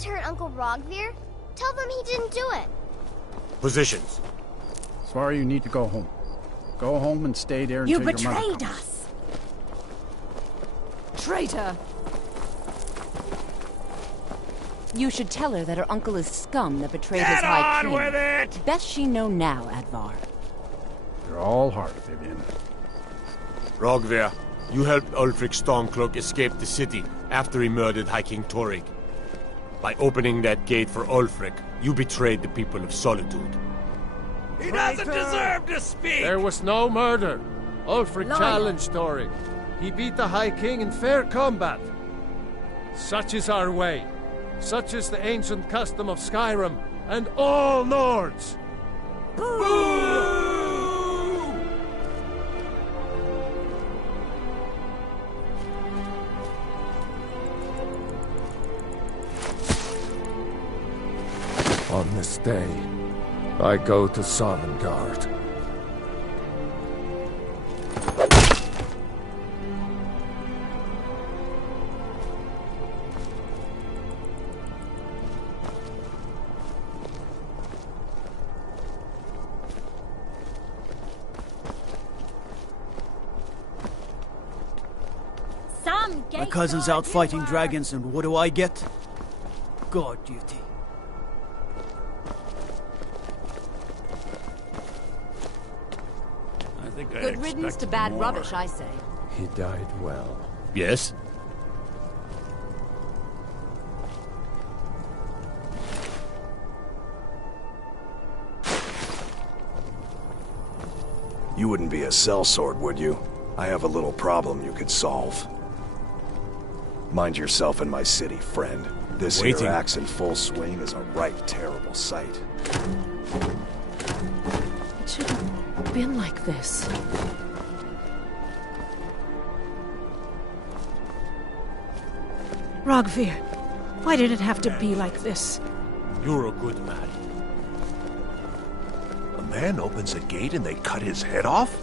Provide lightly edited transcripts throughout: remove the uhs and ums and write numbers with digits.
didn't turn Uncle Rogvir, tell them he didn't do it. Positions. Svar, you need to go home. Go home and stay there until You your mother betrayed comes. us! Traitor! You should tell her that her uncle is scum that betrayed his high king. Get on with it! Best she know now, Advar. You're all heart, Vivian. Rogvir, you helped Ulfric Stormcloak escape the city after he murdered High King Torrig. By opening that gate for Ulfric, you betrayed the people of Solitude. He doesn't deserve to speak! There was no murder. Ulfric Liar. challenged Torrig. He beat the High King in fair combat. Such is our way. Such is the ancient custom of Skyrim and all Nords. On this day, I go to Sovngarde. My cousin's out fighting dragons, and what do I get? Guard duty. I think I Good riddance to bad rubbish, I say. He died well. Yes? You wouldn't be a sellsword, would you? I have a little problem you could solve. Mind yourself in my city, friend. This here axe in full swing is a right terrible sight. It shouldn't have been like this. Rogvir, why did it have to be like this? You're a good man. A man opens a gate and they cut his head off?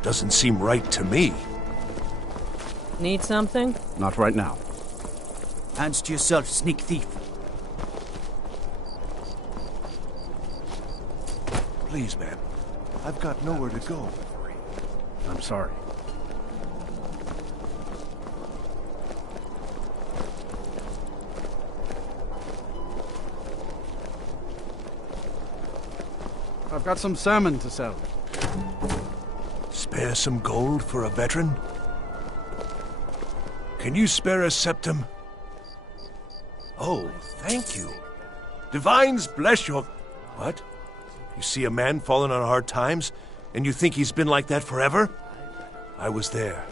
Doesn't seem right to me. Need something? Not right now. Hands to yourself, sneak thief. Please, man. I've got nowhere to go. I'm sorry. I've got some salmon to sell. Spare some gold for a veteran? Can you spare a septum? Oh, thank you. Divines bless your... What? You see a man falling on hard times, and you think he's been like that forever? I was there.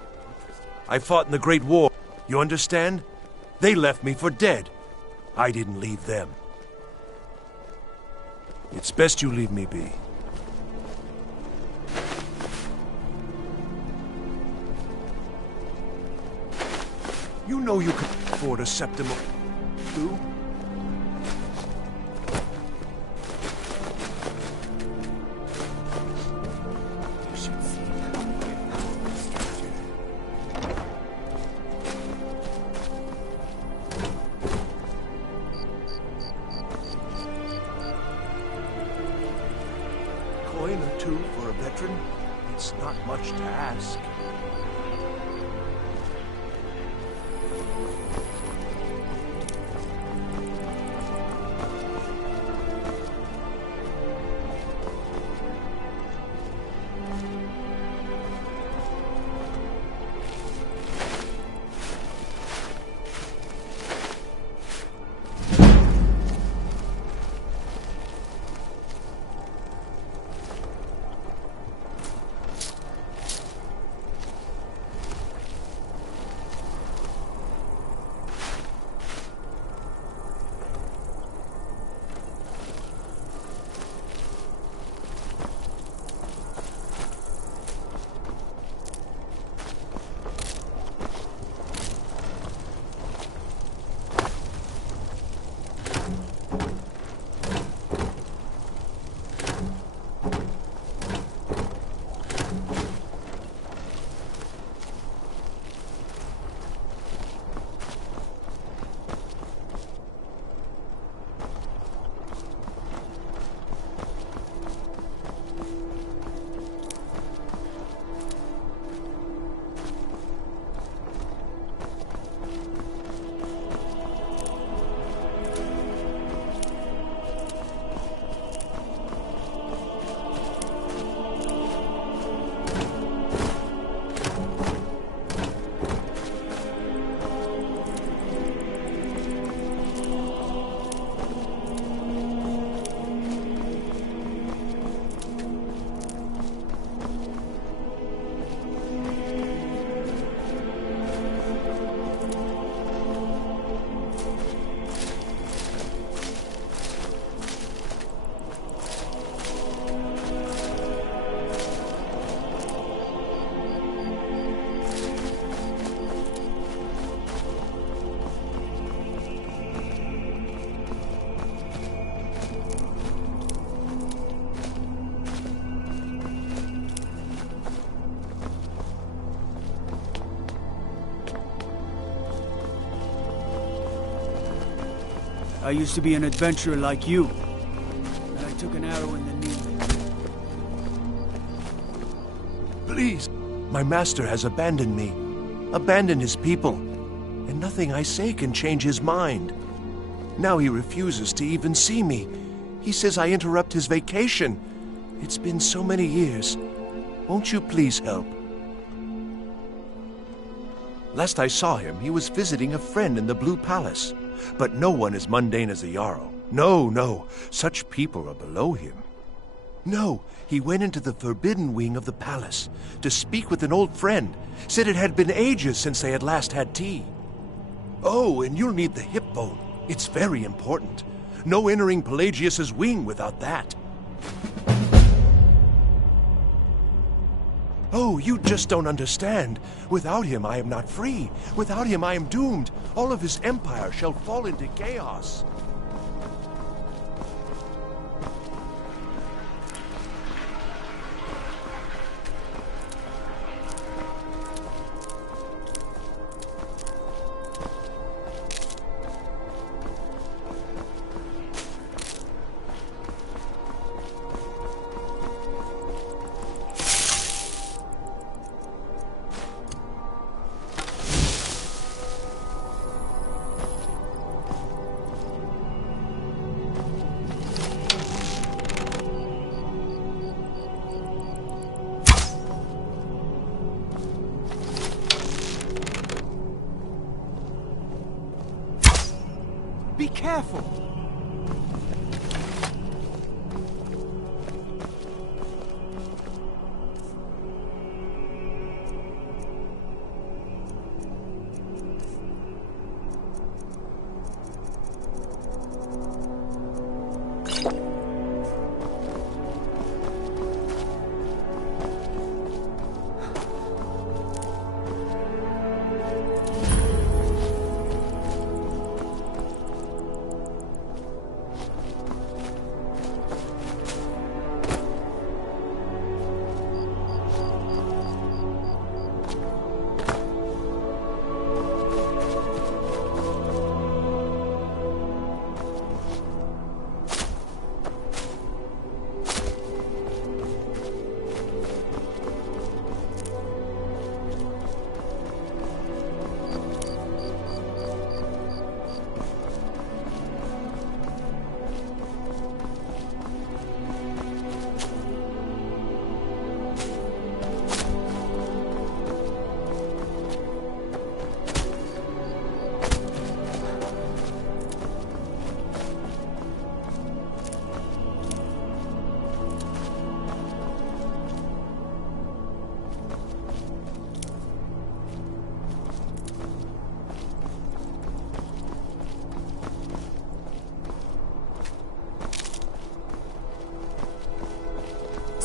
I fought in the Great War. You understand? They left me for dead. I didn't leave them. It's best you leave me be. You know you can afford a septum of... Who? Coin or two for a veteran? It's not much to ask. I used to be an adventurer like you. And I took an arrow in the knee. Please. My master has abandoned me. Abandoned his people. And nothing I say can change his mind. Now he refuses to even see me. He says I interrupt his vacation. It's been so many years. Won't you please help? Last I saw him, he was visiting a friend in the Blue Palace. But no one as mundane as the Jarl. No, no. Such people are below him. No, he went into the forbidden wing of the palace to speak with an old friend. Said it had been ages since they had last had tea. Oh, and you'll need the hip bone. It's very important. No entering Pelagius's wing without that. Oh, you just don't understand. Without him, I am not free. Without him, I am doomed. All of his empire shall fall into chaos. Be careful!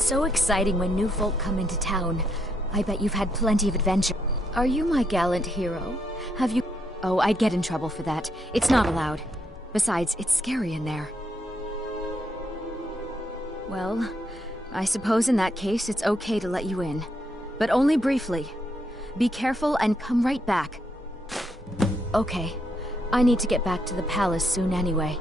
So exciting when new folk come into town. I bet you've had plenty of adventure. Are you my gallant hero? Have you... Oh, I'd get in trouble for that. It's not allowed. Besides, it's scary in there. Well, I suppose in that case it's okay to let you in. But only briefly. Be careful and come right back. Okay. I need to get back to the palace soon anyway.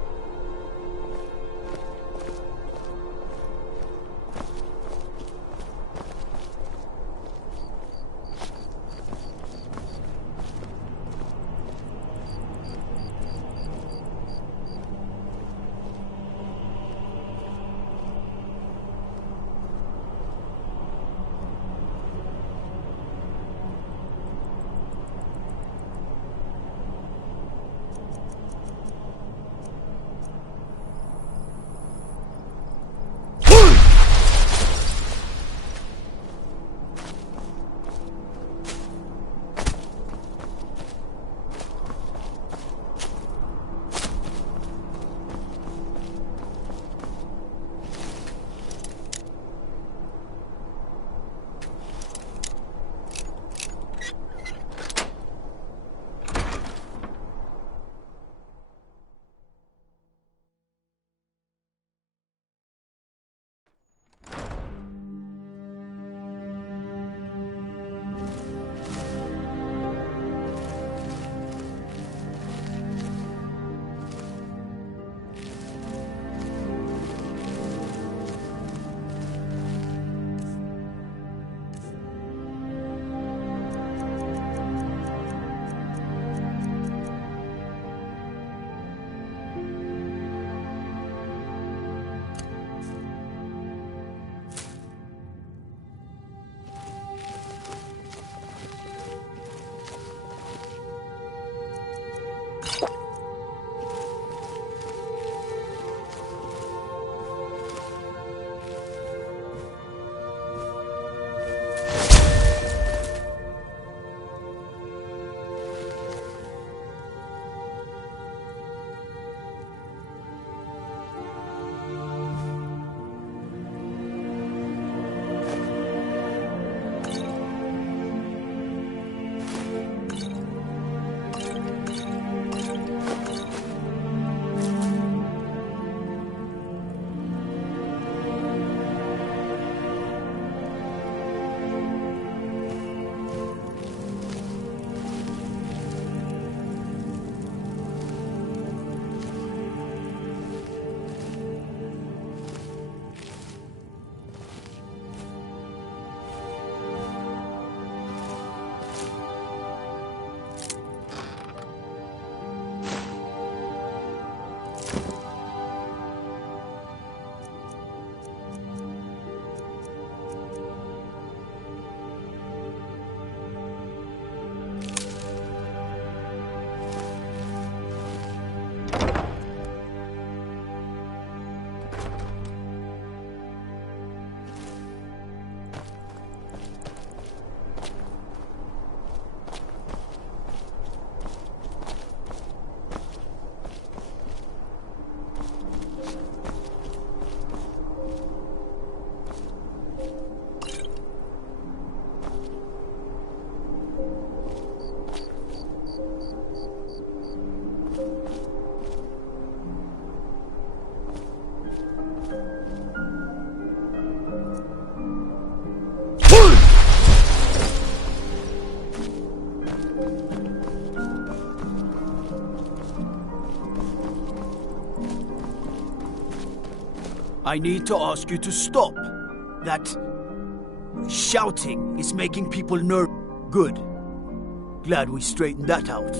I need to ask you to stop. That shouting is making people nervous. Good. Glad we straightened that out.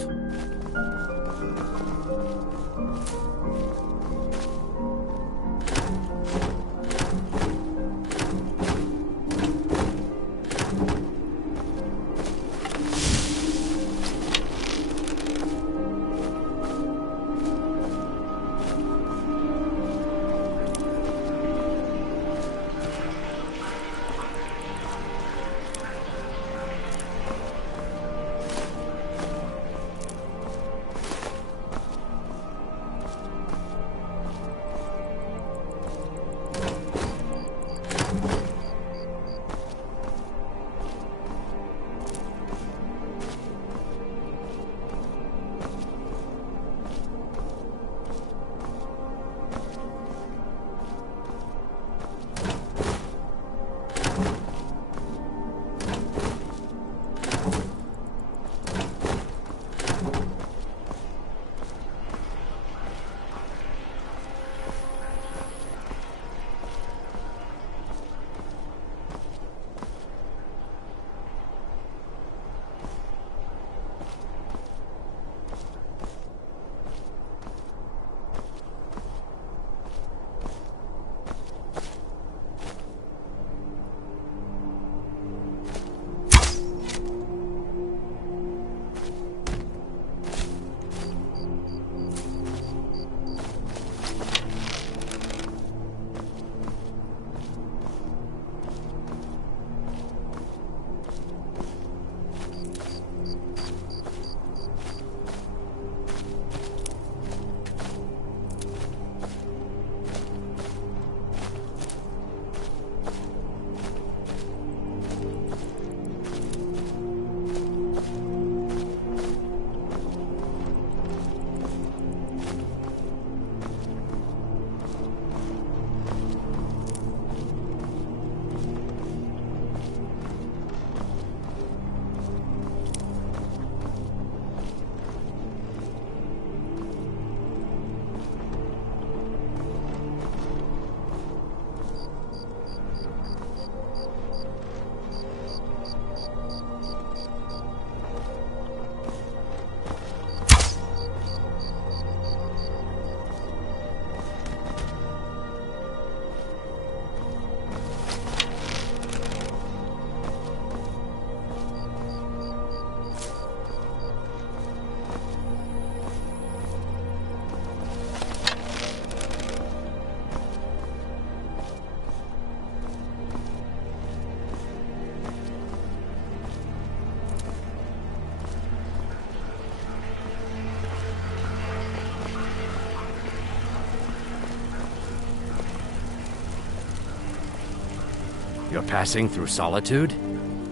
You're passing through Solitude?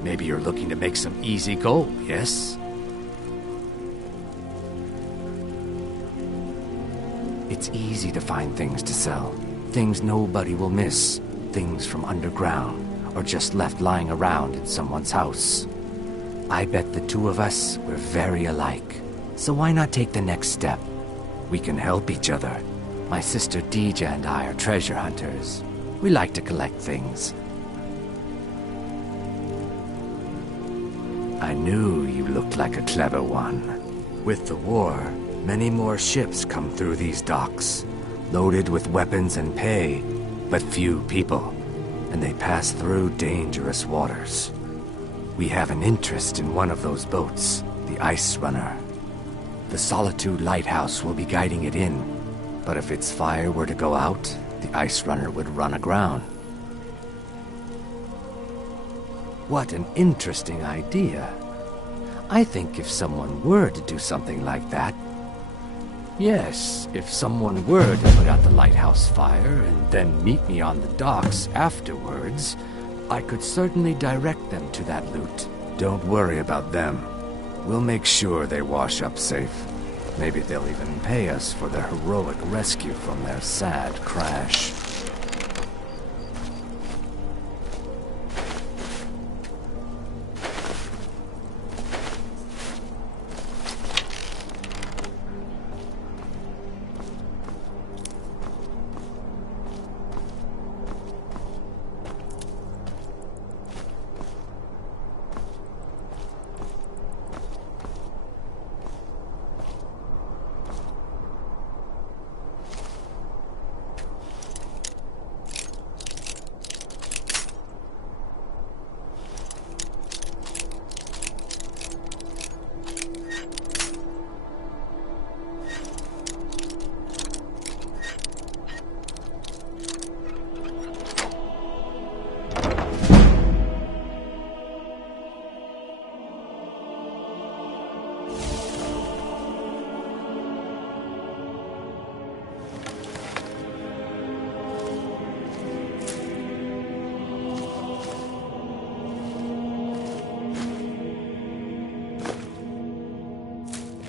Maybe you're looking to make some easy gold, yes? It's easy to find things to sell. Things nobody will miss. Things from underground, or just left lying around in someone's house. I bet the two of us were very alike. So why not take the next step? We can help each other. My sister Deja and I are treasure hunters. We like to collect things. I knew you looked like a clever one. With the war, many more ships come through these docks. loaded with weapons and pay, but few people, and they pass through dangerous waters. We have an interest in one of those boats, the Ice Runner. The Solitude Lighthouse will be guiding it in, but if its fire were to go out, the Ice Runner would run aground. What an interesting idea. I think if someone were to do something like that... Yes, if someone were to put out the lighthouse fire and then meet me on the docks afterwards, I could certainly direct them to that loot. Don't worry about them. We'll make sure they wash up safe. Maybe they'll even pay us for their heroic rescue from their sad crash.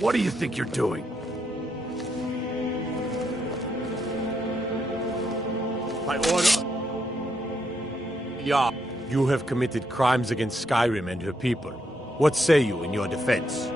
What do you think you're doing? By order... Yall, you have committed crimes against Skyrim and her people. What say you in your defense?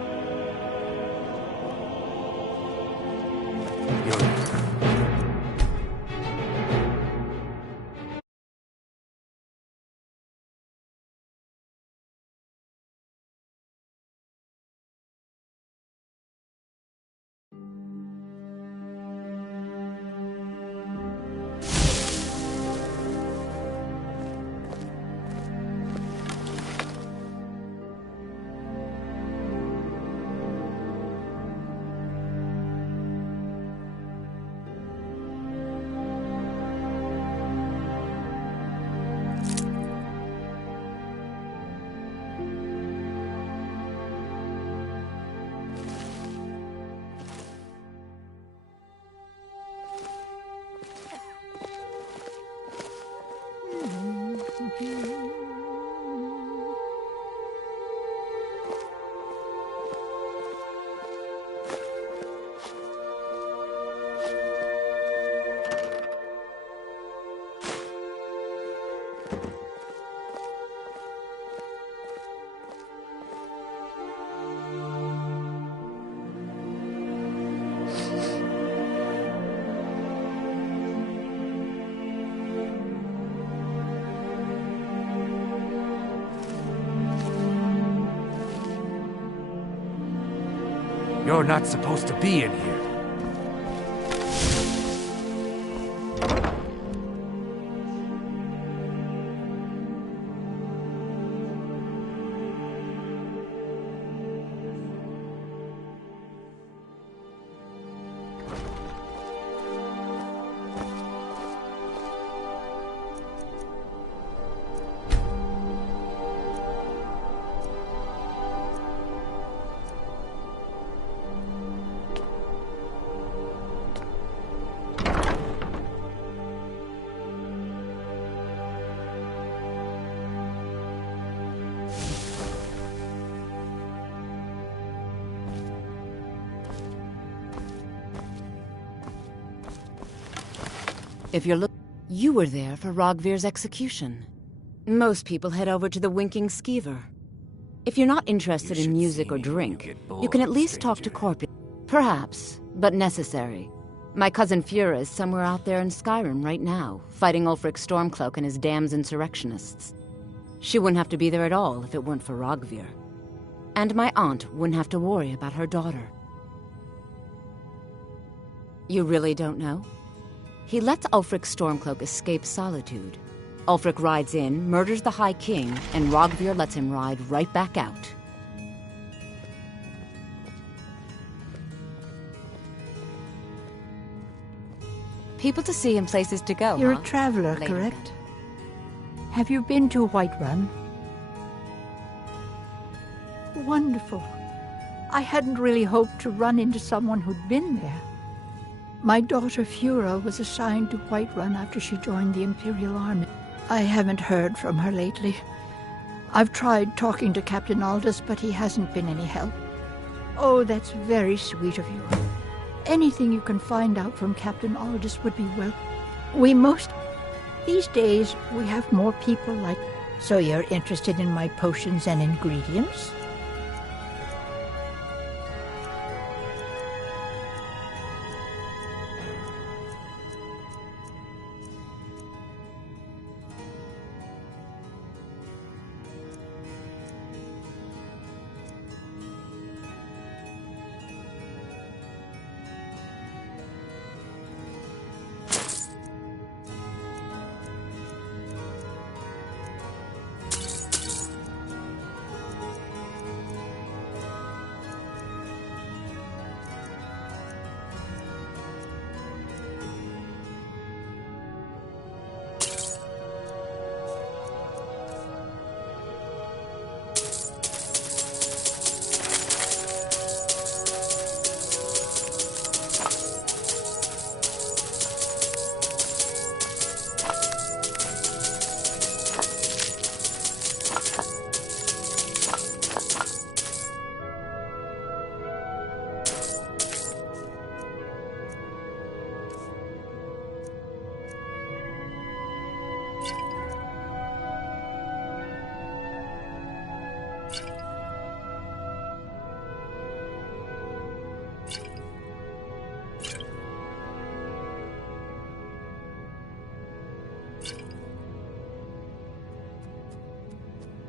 You're not supposed to be in here. If you're you were there for Rogvir's execution. Most people head over to the Winking Skeever. If you're not interested in music or drink, you can at least talk to Corpus. Perhaps, but necessary. My cousin Fura is somewhere out there in Skyrim right now, fighting Ulfric Stormcloak and his damned insurrectionists. She wouldn't have to be there at all if it weren't for Rogvir. And my aunt wouldn't have to worry about her daughter. You really don't know? He lets Ulfric's Stormcloak escape solitude. Ulfric rides in, murders the High King, and Rogvir lets him ride right back out. People to see and places to go, You're huh? a traveler, Later correct? Have you been to Whiterun? Wonderful. I hadn't really hoped to run into someone who'd been there. My daughter Fura was assigned to Whiterun after she joined the Imperial Army. I haven't heard from her lately. I've tried talking to Captain Aldous, but he hasn't been any help. Oh, that's very sweet of you. Anything you can find out from Captain Aldous would be well. These days, we have more people like... So you're interested in my potions and ingredients?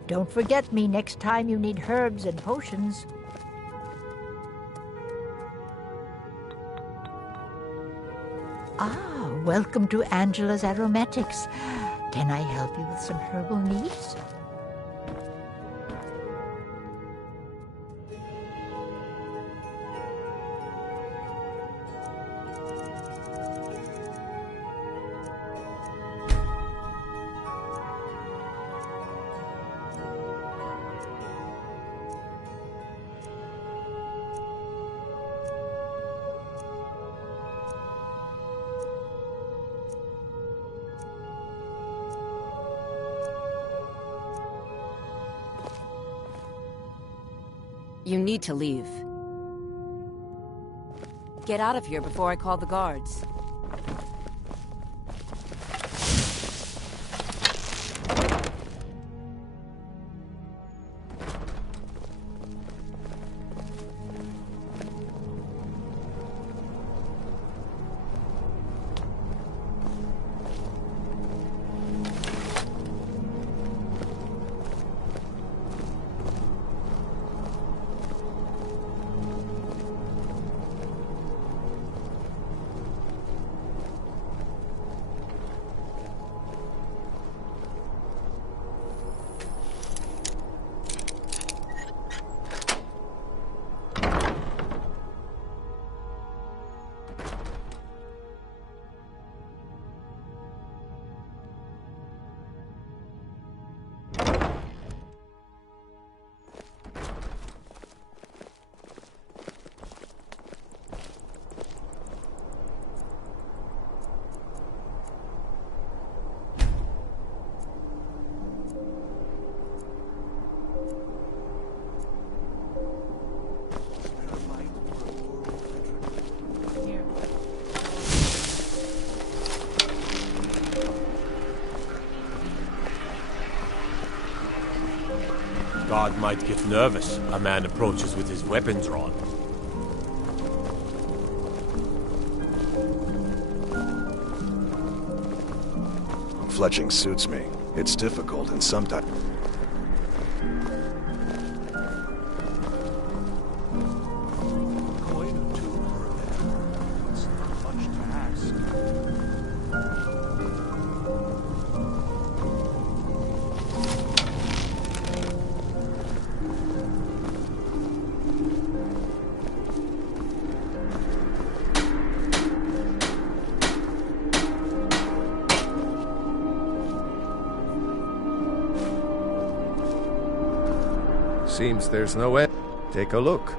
Don't forget me next time you need herbs and potions. Ah, welcome to Angela's Aromatics. Can I help you with some herbal needs? You need to leave. Get out of here before I call the guards. Guard might get nervous. A man approaches with his weapon drawn. Fletching suits me. It's difficult and sometimes... Coin or two for a man. It's not much to ask. Seems there's no end. Take a look.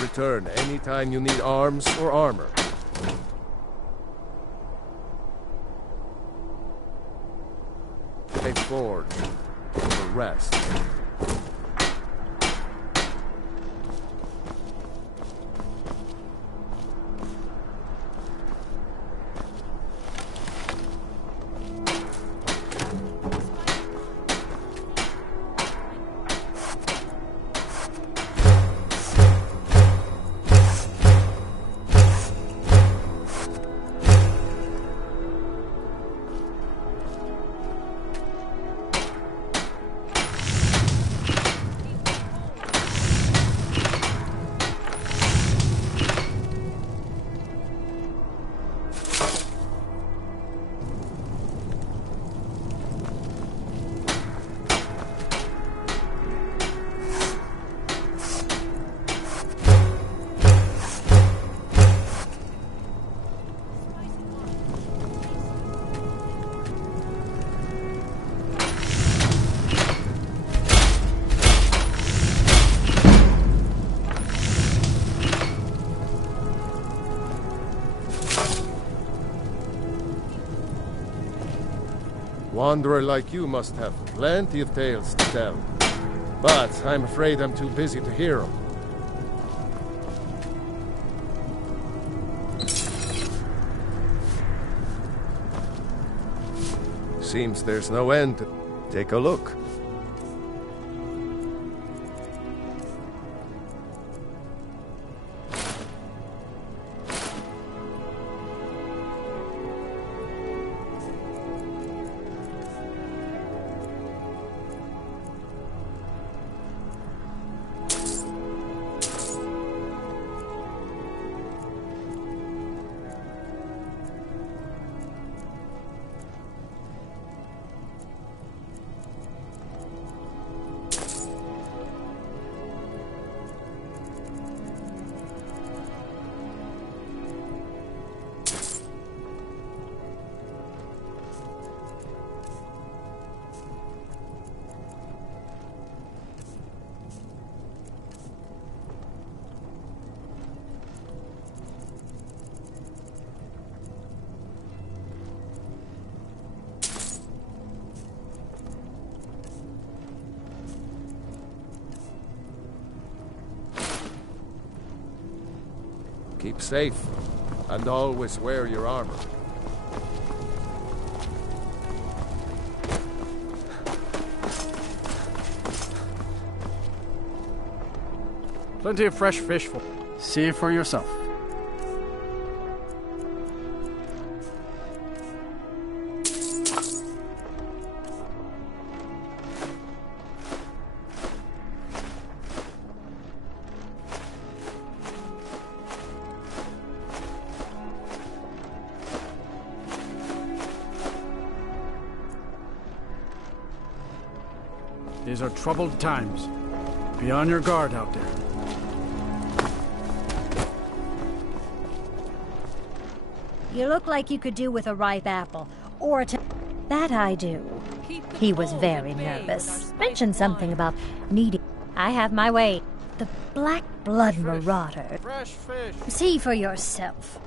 Return anytime you need arms or armor. A forge for rest. Wanderer like you must have plenty of tales to tell. But I'm afraid I'm too busy to hear them. Seems there's no end to... Take a look. Keep safe, and always wear your armor. Plenty of fresh fish for... See for yourself. These are troubled times. Be on your guard out there. You look like you could do with a ripe apple. Or a... That I do. He was very nervous. Mentioned something about needing... I have my way. The Black Blood Marauder. Fresh fish. See for yourself.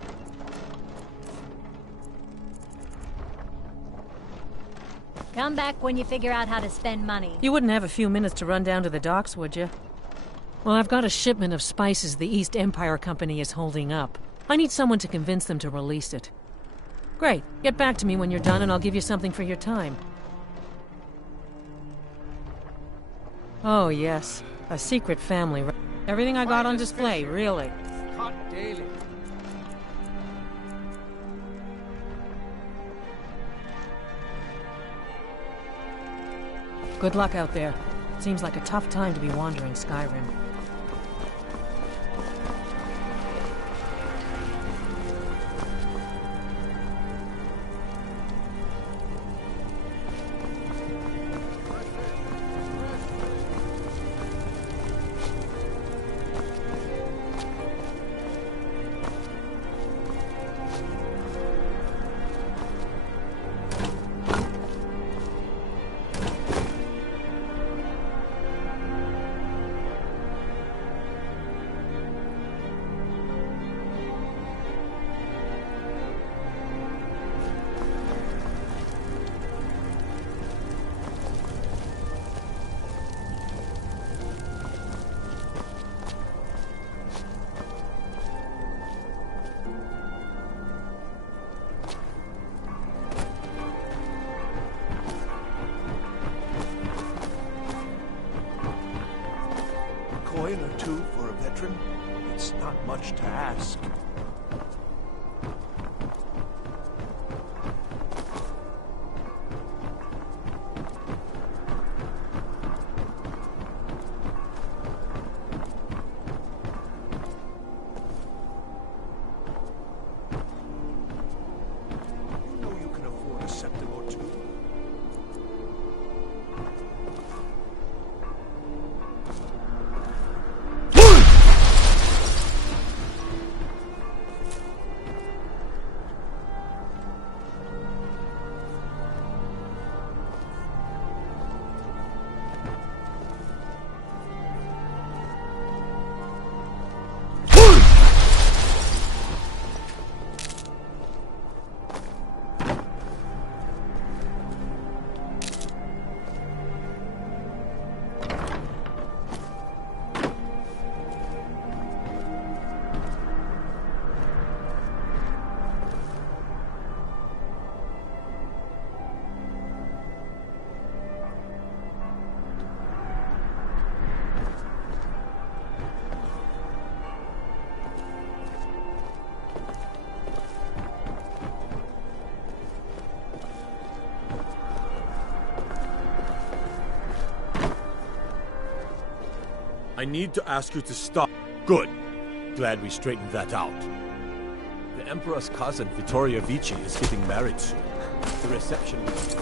Come back when you figure out how to spend money. You wouldn't have a few minutes to run down to the docks, would you? Well, I've got a shipment of spices the East Empire Company is holding up. I need someone to convince them to release it. Great. Get back to me when you're done and I'll give you something for your time. Oh, yes. A secret family. Everything I got on display, really. Caught daily. Good luck out there. Seems like a tough time to be wandering Skyrim. Coin or two for a veteran? It's not much to ask. You know you can afford a septim or two. I need to ask you to stop. Good. Glad we straightened that out. The Emperor's cousin, Vittoria Vici, is getting married soon. The reception was...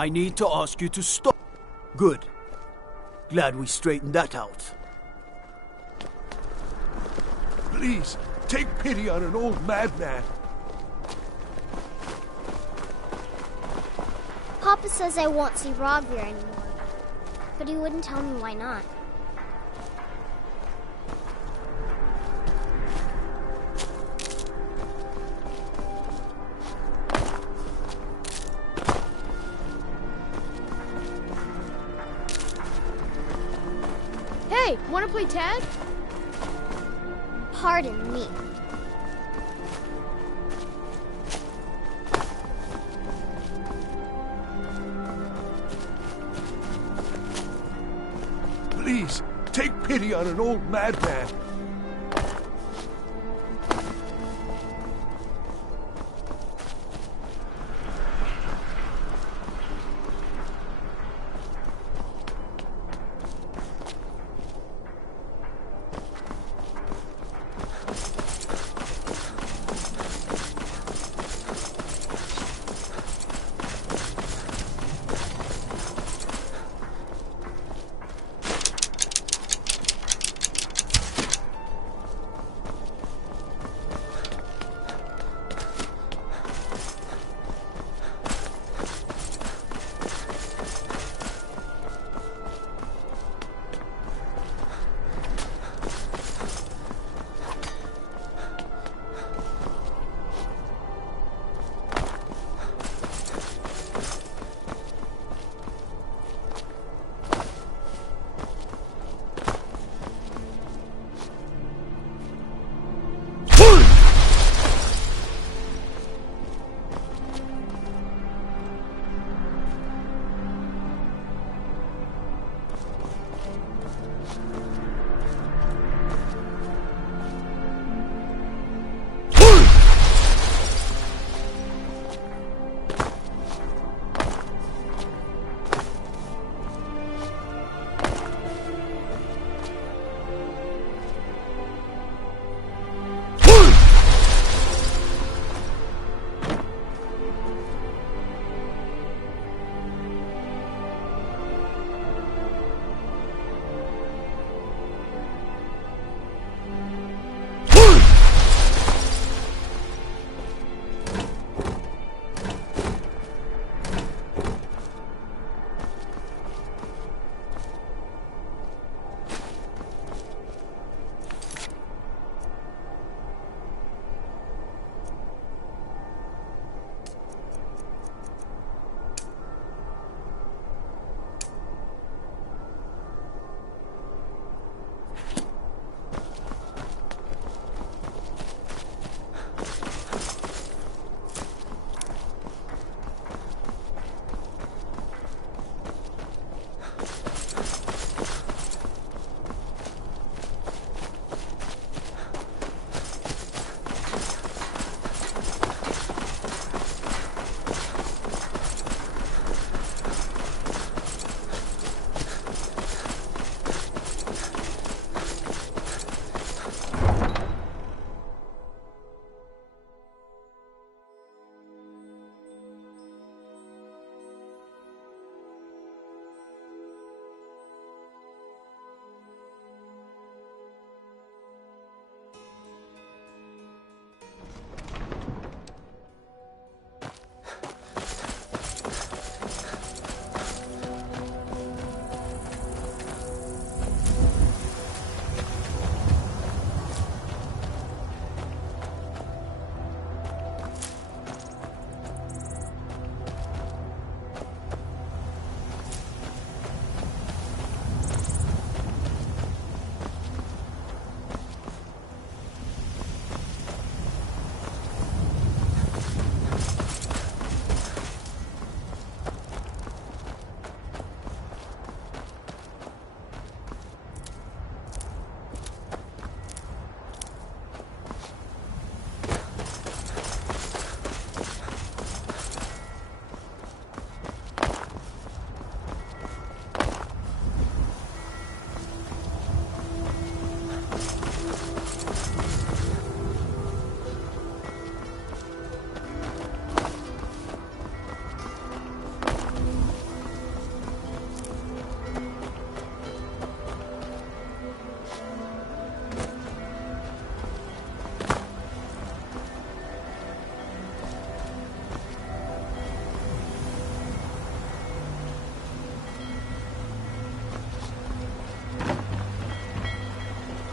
I need to ask you to stop. Good. Glad we straightened that out. Please, take pity on an old madman. Papa says I won't see Rogvir anymore, but he wouldn't tell me why not. Hey, wanna play tag? Pardon me. Please, take pity on an old madman.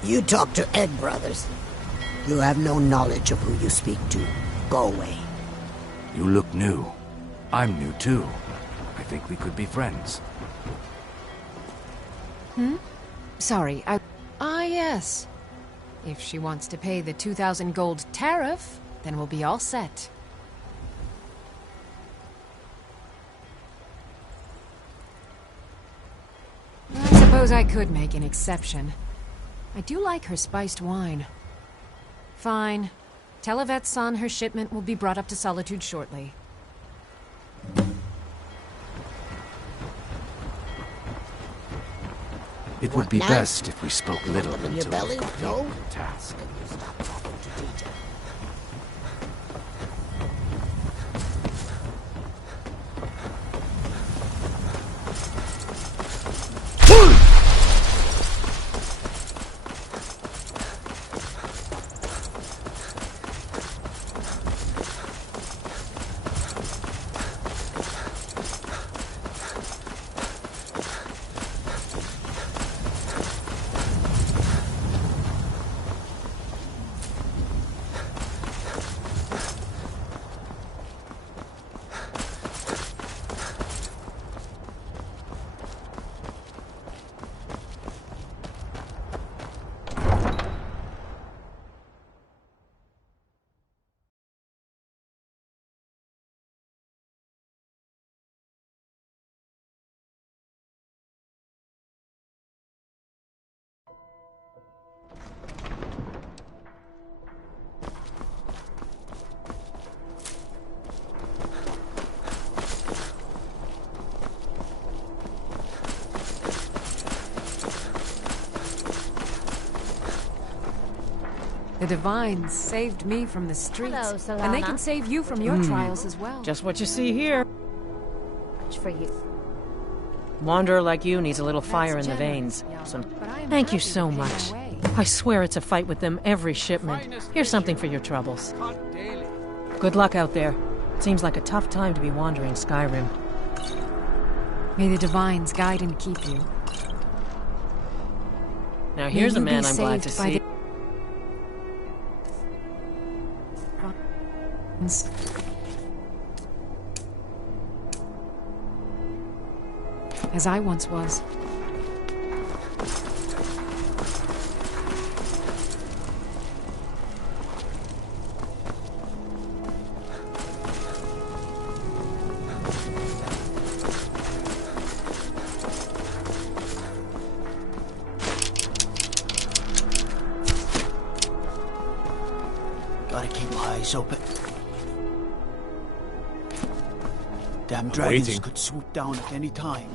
You talk to Egg Brothers. You have no knowledge of who you speak to. Go away. You look new. I'm new too. I think we could be friends. Sorry, Ah, yes. If she wants to pay the 2,000 gold tariff, then we'll be all set. I suppose I could make an exception. I do like her spiced wine. Fine. Tell Yvette's-san her shipment will be brought up to Solitude shortly. It would be best if we spoke little In your until belly? we complete No? the task. Stop talking to DJ. The Divines saved me from the streets, Hello, and they Solana. can save you from your trials as well. Just what you see here. Much for you. Wanderer like you needs a little That's fire in the generous, veins. Yall, Some... but I am Thank you happy so to pay much. my way. I swear it's a fight with them every shipment. Here's something for your troubles. Good luck out there. Seems like a tough time to be wandering Skyrim. May the Divines guide and keep you. Now here's May a you man be I'm glad to saved by see. As I once was. Gotta keep my eyes open. Damn dragons waiting. could swoop down at any time.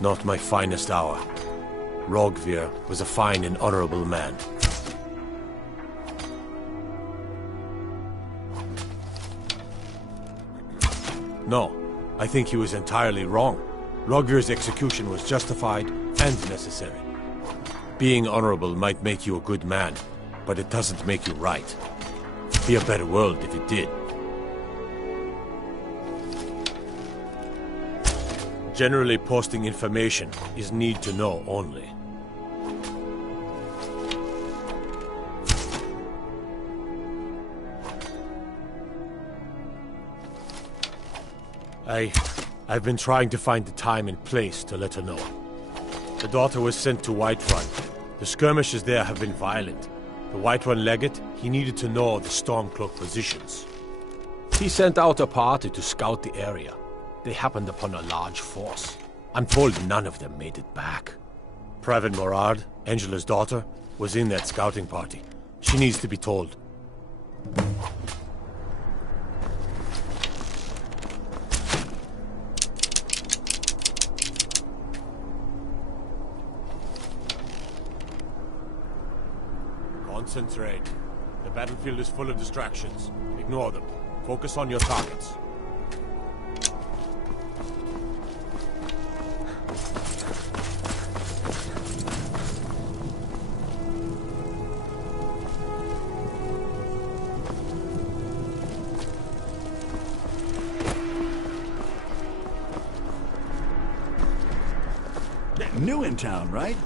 Not my finest hour. Rogvir was a fine and honorable man. No, I think he was entirely wrong. Rogvir's execution was justified and necessary. Being honorable might make you a good man, but it doesn't make you right. Be a better world if it did. Generally, posting information is need to know only. I've been trying to find the time and place to let her know. The daughter was sent to Whiterun. The skirmishes there have been violent. The Whiterun legate, he needed to know the Stormcloak positions. He sent out a party to scout the area. They happened upon a large force. I'm told none of them made it back. Private Morard, Angela's daughter, was in that scouting party. She needs to be told. Concentrate. The battlefield is full of distractions. Ignore them. Focus on your targets. New in town, right?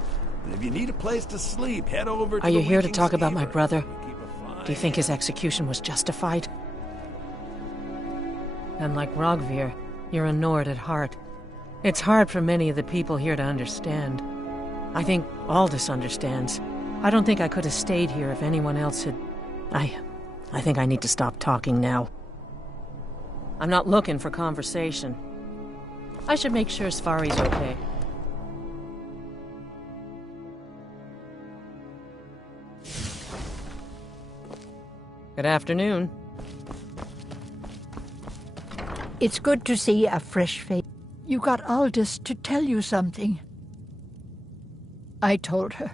And if you need a place to sleep, head over to Are you the here to Winking talk about my Skeever. brother? Do you think his execution was justified? And like Rogvir, you're a Nord at heart. It's hard for many of the people here to understand. I think Aldous understands. I don't think I could have stayed here if anyone else had... I think I need to stop talking now. I'm not looking for conversation. I should make sure Sfari's okay. Good afternoon. It's good to see a fresh face. You got Aldous to tell you something. I told her.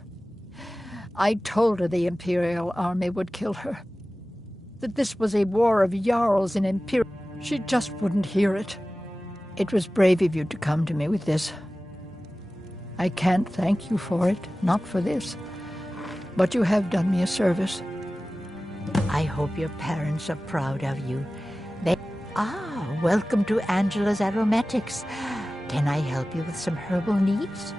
I told her the Imperial Army would kill her. That this was a war of Jarls and Imperial. She just wouldn't hear it. It was brave of you to come to me with this. I can't thank you for it, not for this. But you have done me a service. I hope your parents are proud of you. Welcome to Angela's Aromatics. Can I help you with some herbal needs?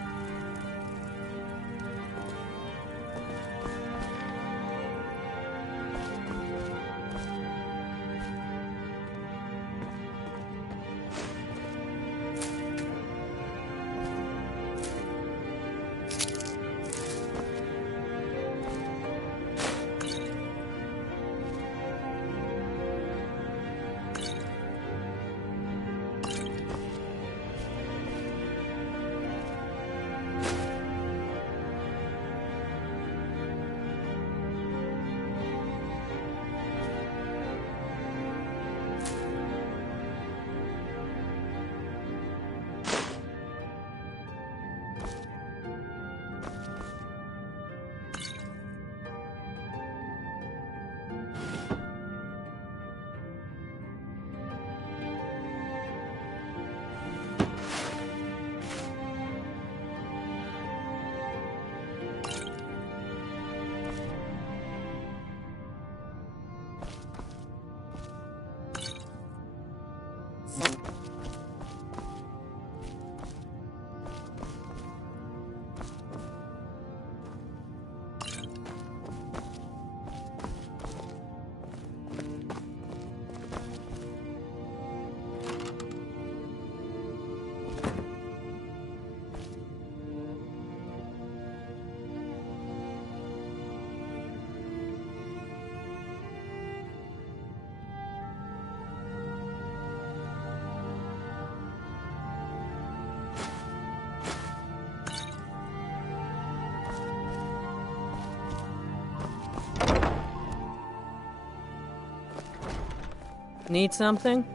Need something?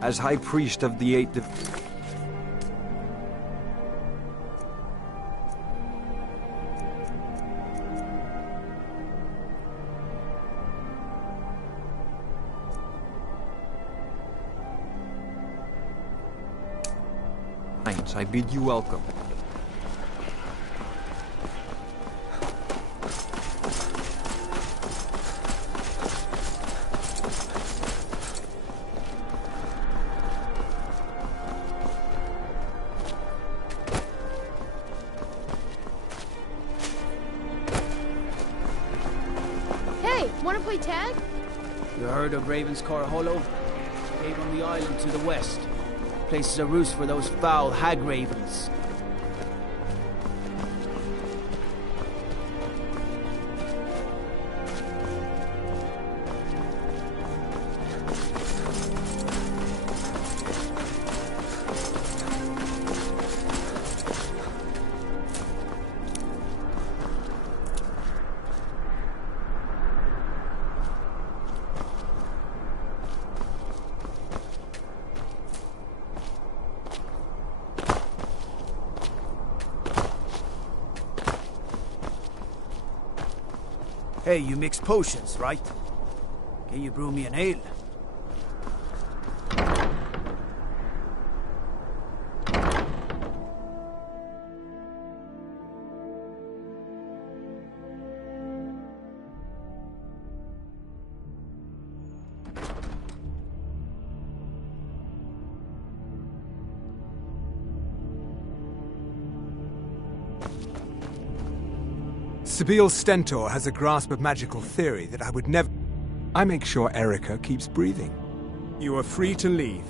As High Priest of the Eighth... I bid you welcome. Hey, wanna play tag? You heard of Ravenscar Hollow? Cave on the island to the west. Places a roost for those foul hag ravens. Hey, you mix potions, right? Can you brew me an ale? Sibyl Stentor has a grasp of magical theory that I would never... I make sure Erica keeps breathing. You are free to leave.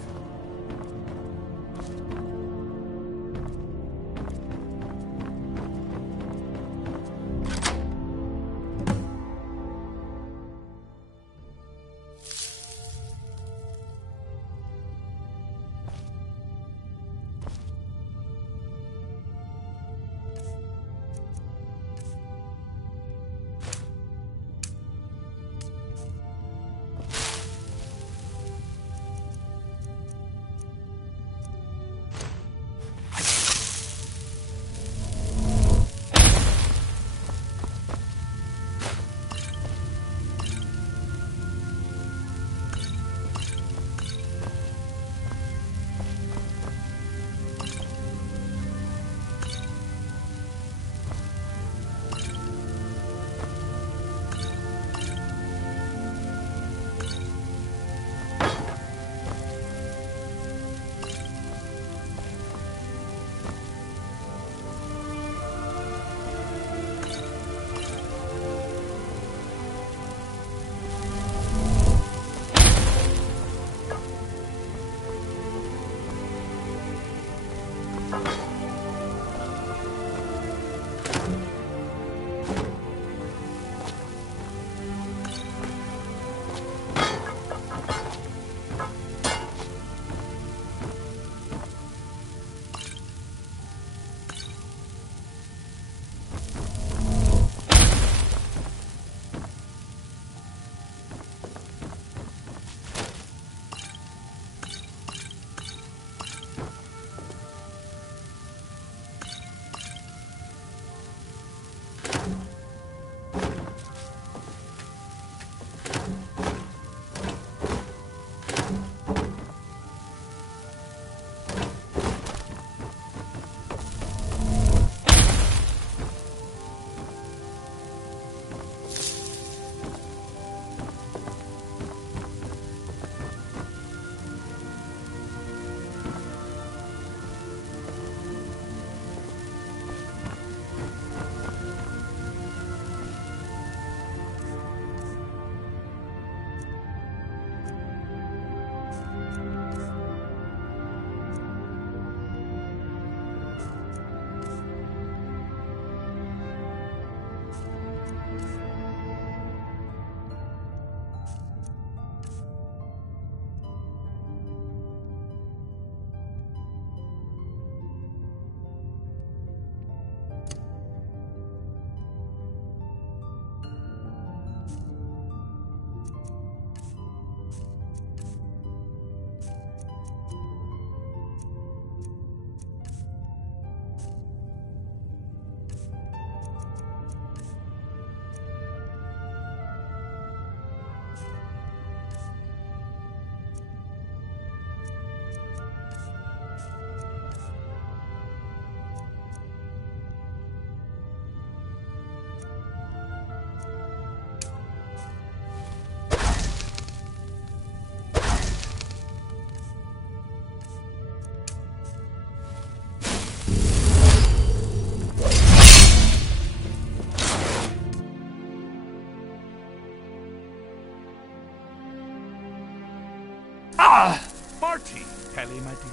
Marty, Kelly, my dear.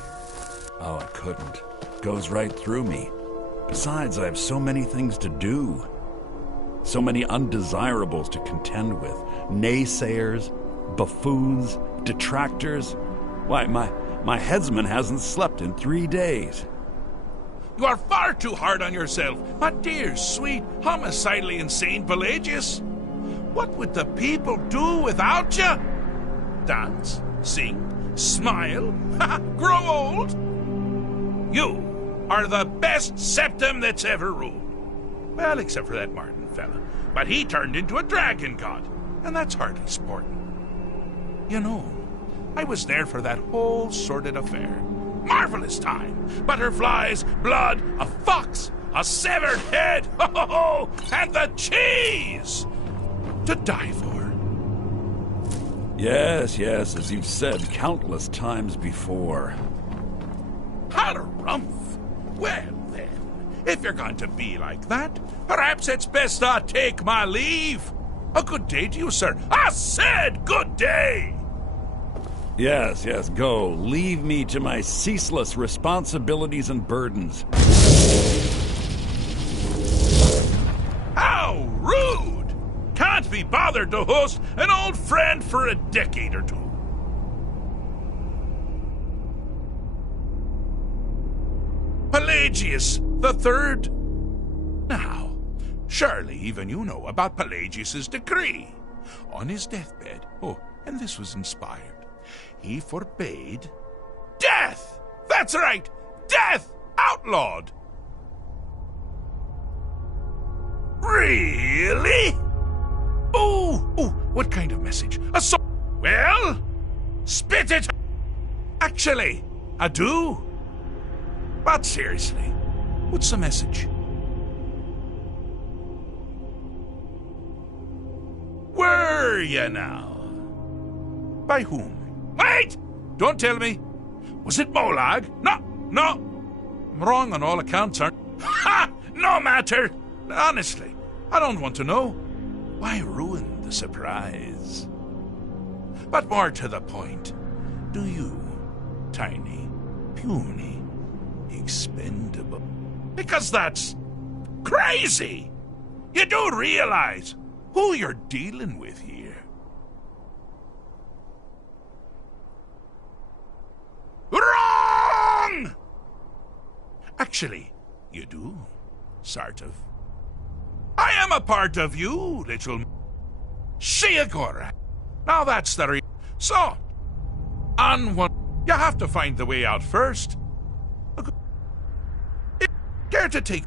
Oh, I couldn't. Goes right through me. Besides, I have so many things to do. So many undesirables to contend with. Naysayers, buffoons, detractors. Why, my headsman hasn't slept in 3 days. You are far too hard on yourself, my dear, sweet, homicidally insane Pelagius. What would the people do without you? Dance, sing, smile, grow old? You are the best septum that's ever ruled. Well, except for that Martin fella. But he turned into a dragon god, and that's hardly sporting. You know, I was there for that whole sordid affair. Marvelous time. Butterflies, blood, a fox, a severed head, and the cheese to die for. Yes, as you've said countless times before. Harumph. Well, then, if you're going to be like that, perhaps it's best I take my leave. A good day to you, sir. I said good day! Yes, yes, go. Leave me to my ceaseless responsibilities and burdens. How rude! Can't be bothered to host an old friend for a decade or two. Pelagius the Third. Now, surely even you know about Pelagius's decree. On his deathbed, and this was inspired, he forbade death! That's right! Death! Outlawed! Really? Oh, what kind of message? Well, spit it! Actually, I do. But seriously, what's the message? Were you now? By whom? Wait! Don't tell me. Was it Molag? No. I'm wrong on all accounts, aren't I? Ha! No matter. Honestly, I don't want to know. Why ruin the surprise? But more to the point, do you, tiny, puny, expendable? Because that's crazy! You do realize who you're dealing with here. Wrong! Actually, you do, sort of. I am a part of you, little Shiagora. Now that's the So, on one, you have to find the way out first. Care to take?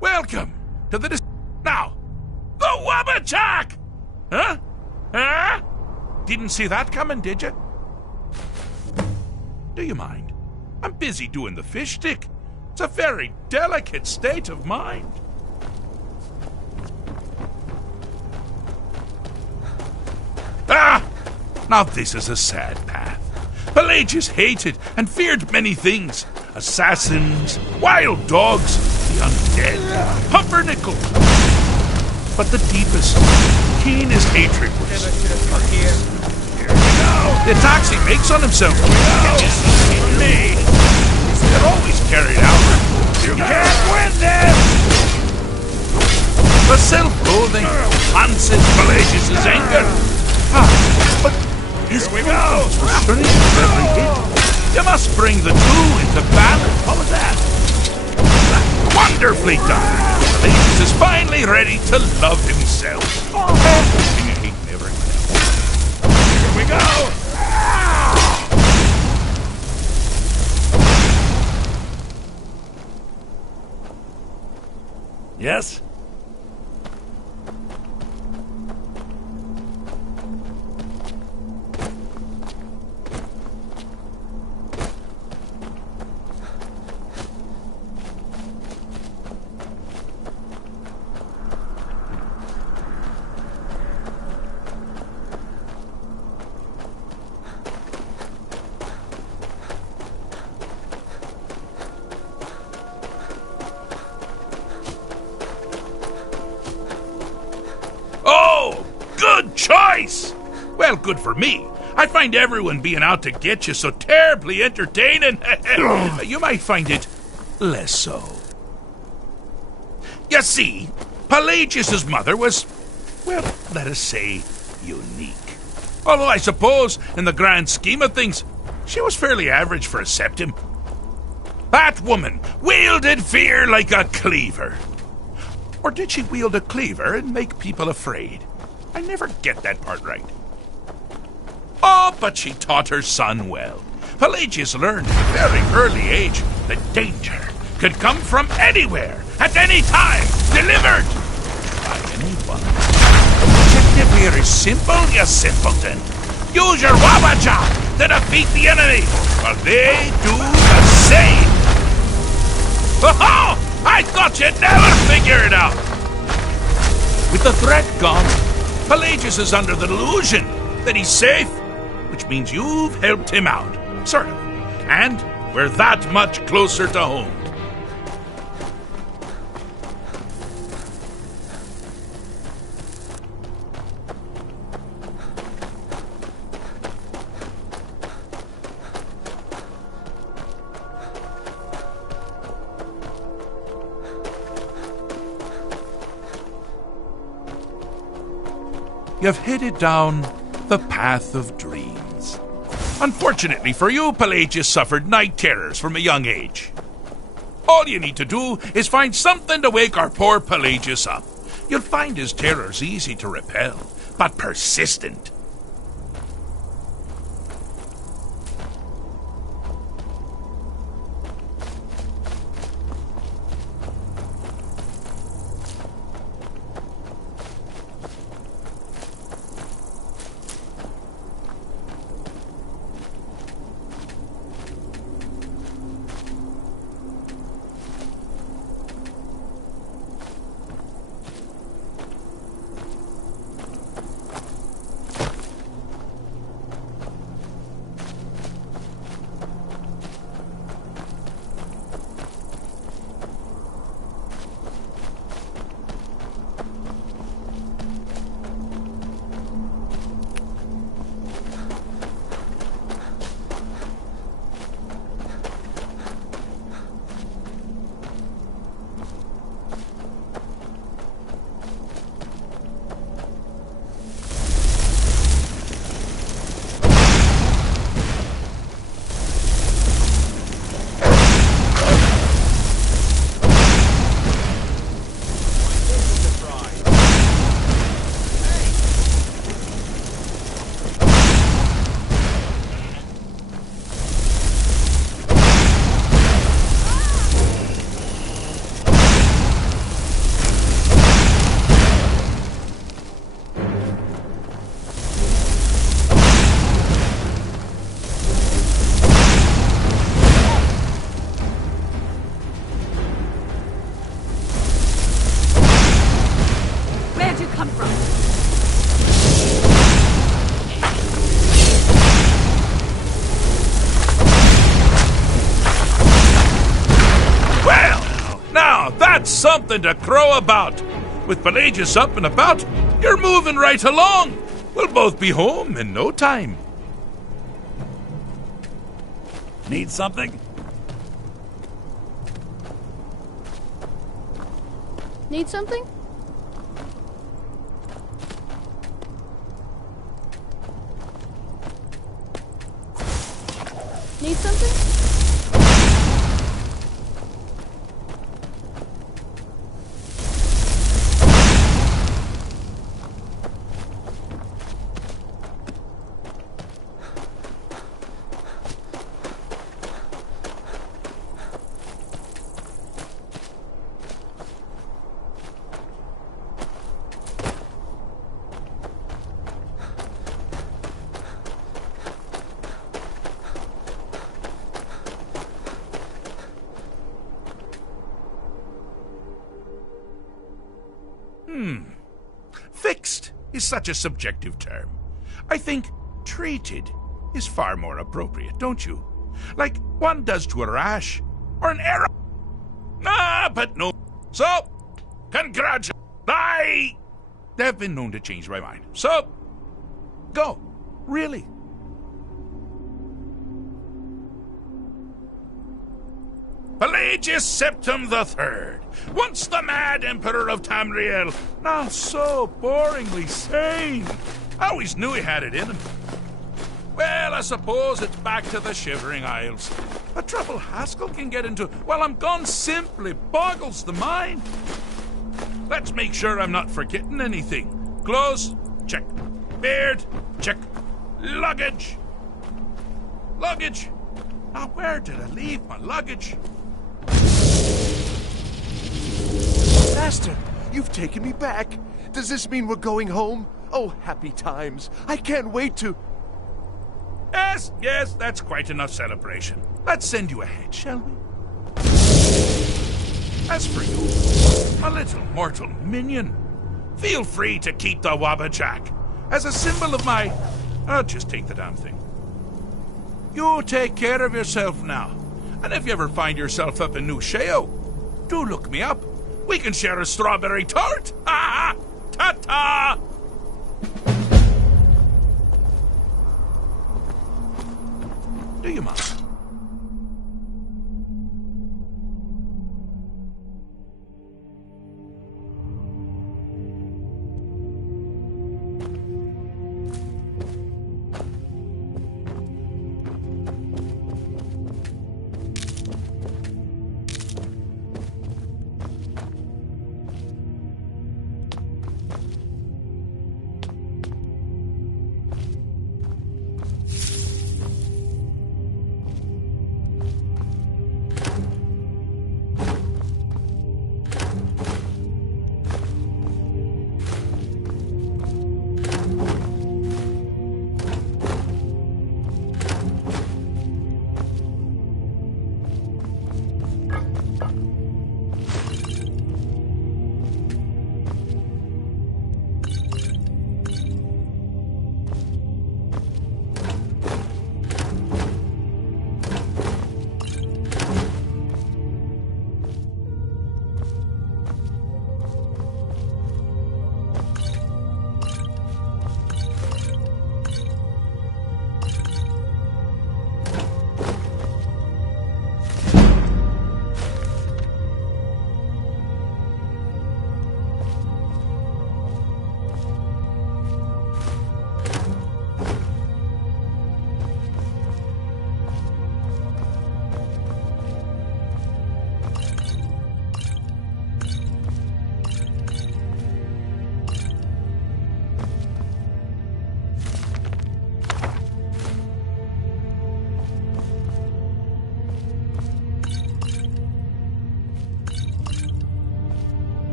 Welcome to the now, the Wabachak! Huh? Didn't see that coming, did you? Do you mind? I'm busy doing the fish stick. It's a very delicate state of mind. Now this is a sad path. Pelagius hated and feared many things. Assassins, wild dogs, the undead, pumpernickel. But the deepest, keenest hatred was... Here we go! The attacks he makes on himself. Me. They're always carried out. You can't win this! The self-loathing answered Pelagius' anger. But his weapons were strange every hit. You must bring the two into balance. How was that? Wonderfully done. Pelagius is finally ready to love himself. And hate everyone else. Here we go. Yes? Well, good for me. I find everyone being out to get you so terribly entertaining. You might find it less so. You see, Pelagius' mother was, well, let us say, unique. Although I suppose, in the grand scheme of things, she was fairly average for a septim. That woman wielded fear like a cleaver. Or did she wield a cleaver and make people afraid? I never get that part right. Oh, but she taught her son well. Pelagius learned at a very early age that danger could come from anywhere, at any time, delivered by anyone. Objective here is simple, you simpleton. Use your wabaja to defeat the enemy, while they do the same. Oh, I thought you'd never figure it out. With the threat gone, Pelagius is under the delusion that he's safe, which means you've helped him out, sort of. And we're that much closer to home. you've headed down the path of dreams. Unfortunately for you, Pelagius suffered night terrors from a young age. All you need to do is find something to wake our poor Pelagius up. You'll find his terrors easy to repel, but persistent. That's something to crow about. With Pelagius up and about, you're moving right along. We'll both be home in no time. Need something? Need something? Need something? Fixed is such a subjective term. I think treated is far more appropriate, don't you? Like one does to a rash or an arrow. But no. So, congratulations. I have been known to change my mind. So, go. Really. Pelagius Septim III, once the mad emperor of Tamriel, now so boringly sane. I always knew he had it in him. Well, I suppose it's back to the Shivering Isles. The trouble Haskell can get into while I'm gone simply boggles the mind. Let's make sure I'm not forgetting anything. Clothes, check. Beard, check. Luggage. Luggage. Now, where did I leave my luggage? Master, you've taken me back. Does this mean we're going home? Oh, happy times. I can't wait to... Yes, that's quite enough celebration. Let's send you ahead, shall we? As for you, my little mortal minion, feel free to keep the Wabbajack as a symbol of my... I'll just take the damn thing. You take care of yourself now. And if you ever find yourself up in New Sheo, do look me up. We can share a strawberry tart. Ha ha! Ta-ta! Do you mind?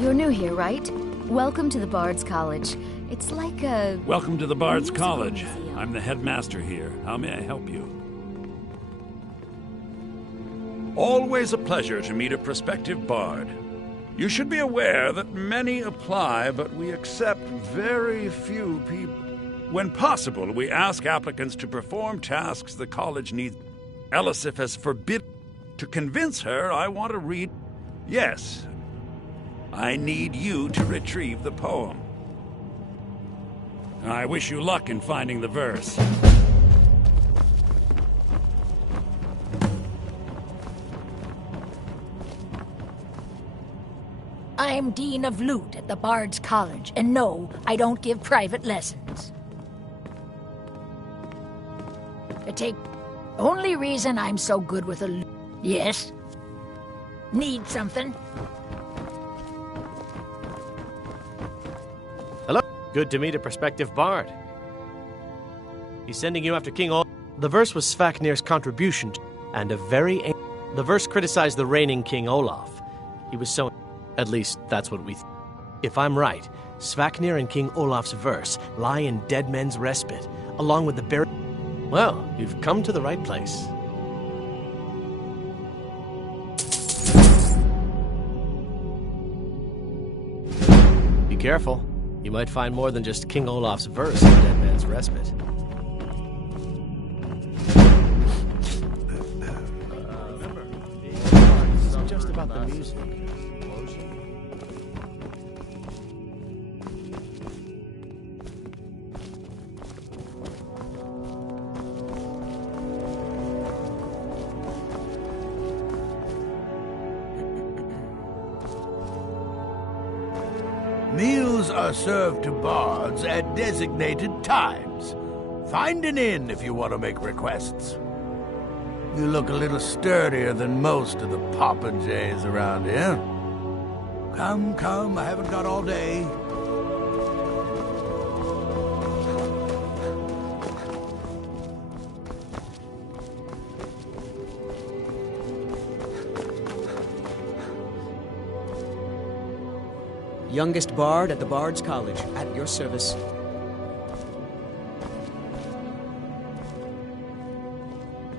You're new here, right? Welcome to the Bard's College. It's like a... Welcome to the Bard's College. I'm the headmaster here. How may I help you? Always a pleasure to meet a prospective bard. You should be aware that many apply, but we accept very few people. When possible, we ask applicants to perform tasks the college needs. Elisif has forbidden. To convince her, I want to read... Yes. I need you to retrieve the poem. I wish you luck in finding the verse. I'm Dean of Lute at the Bard's College, and no, I don't give private lessons. Only reason I'm so good with a lute. Yes? Need something? Hello. Good to meet a prospective bard. He's sending you after King Olaf. The verse was Svaknir's contribution, and a very... The verse criticized the reigning King Olaf. He was so... At least, that's what we... If I'm right, Svaknir and King Olaf's verse lie in Dead Men's Respite, along with the Well, you've come to the right place. Be careful. You might find more than just King Olaf's verse in Dead Men's Respite. It's not just about the music. Meals are served to bards at designated times. Find an inn if you want to make requests. You look a little sturdier than most of the popinjays around here. Come, come, I haven't got all day. Youngest bard at the Bard's College, at your service.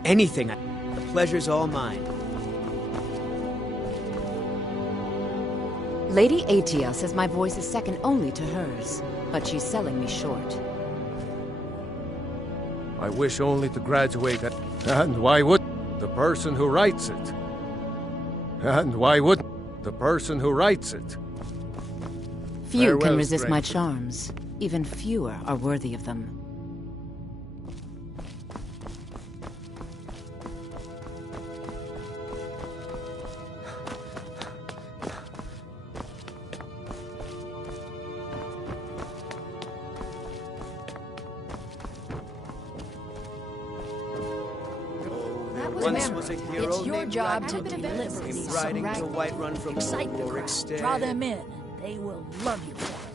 Anything. The pleasure's all mine. Lady Atia says my voice is second only to hers, but she's selling me short. I wish only to graduate at... And why would the person who writes it? And why would the person who writes it? Few Farewell, can resist my stranger. charms. Even fewer are worthy of them. Once was a hero. It's your job to deliver these riding to Whiterun from excite the crowd. Draw them in, and they will love you for it.